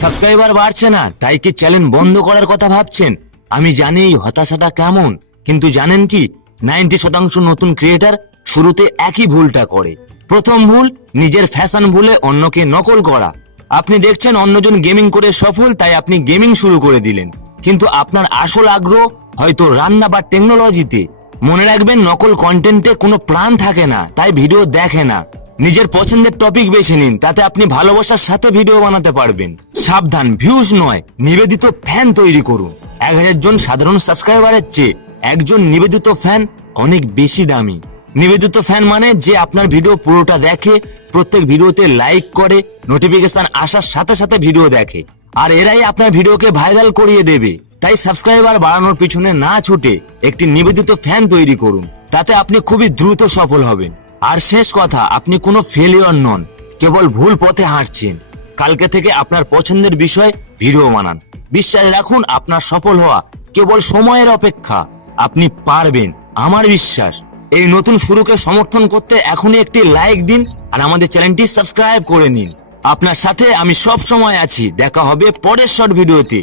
Subscriber বাড়ছে না, তাই কি চ্যানেল বন্ধ করার কথা ভাবছেন? আমি জানি এই হতাশাটা কেমন, কিন্তু জানেন কি নাইনটি শতাংশ নতুন ক্রিয়েটার শুরুতে একই ভুলটা করে। প্রথম ভুল, নিজের ফ্যাশন ভুলে অন্যকে নকল করা। আপনি দেখছেন অন্যজন গেমিং করে সফল, তাই আপনি গেমিং শুরু করে দিলেন। কিন্তু আপনার আসল আগ্রহ হয়তো রান্না বা টেকনোলজিতে মনে রাখবেন, নকল কন্টেন্টে কোনো প্রাণ থাকে না, তাই ভিডিও দেখে না। নিজের পছন্দের টপিক বেছে নিন, তাতে আপনি ভালোবাসার সাথে ভিডিও বানাতে পারবেন। সাবধান ভিউজ নয়, নিবেদিত ফ্যান তৈরি করুন। এক হাজার জন সাধারণ সাবস্ক্রাইবারের চেয়ে একজন নিবেদিত ফ্যান অনেক বেশি দামি। নিবেদিত ফ্যান মানে যে আপনার ভিডিও পুরোটা দেখে, প্রত্যেক ভিডিওতে লাইক করে নোটিফিকেশন আসার সাথে সাথে ভিডিও দেখে। আর এরাই আপনার ভিডিওকে ভাইরাল করিয়ে দেবে। তাই সাবস্ক্রাইবার বাড়ানোর পিছনে না ছুটে একটি নিবেদিত ফ্যান তৈরি করুন। তাতে আপনি খুবই দ্রুত সফল হবেন। আর শেষ কথা, আপনি কোনো ফেলিওর নন, কেবল ভুল পথে হাঁটছেন। কালকে থেকে আপনার পছন্দের বিষয় ভিডিও বানান। বিশ্বাস রাখুন, আপনার সফল হওয়া কেবল সময়ের অপেক্ষা। আপনি পারবেন, আমার বিশ্বাস। এই নতুন শুরুকে সমর্থন করতে এখনই একটি লাইক দিন আর আমাদের চ্যানেলটি সাবস্ক্রাইব করে নিন। আপনার সাথে আমি সব সময় আছি। দেখা হবে পরের শর্ট ভিডিওতে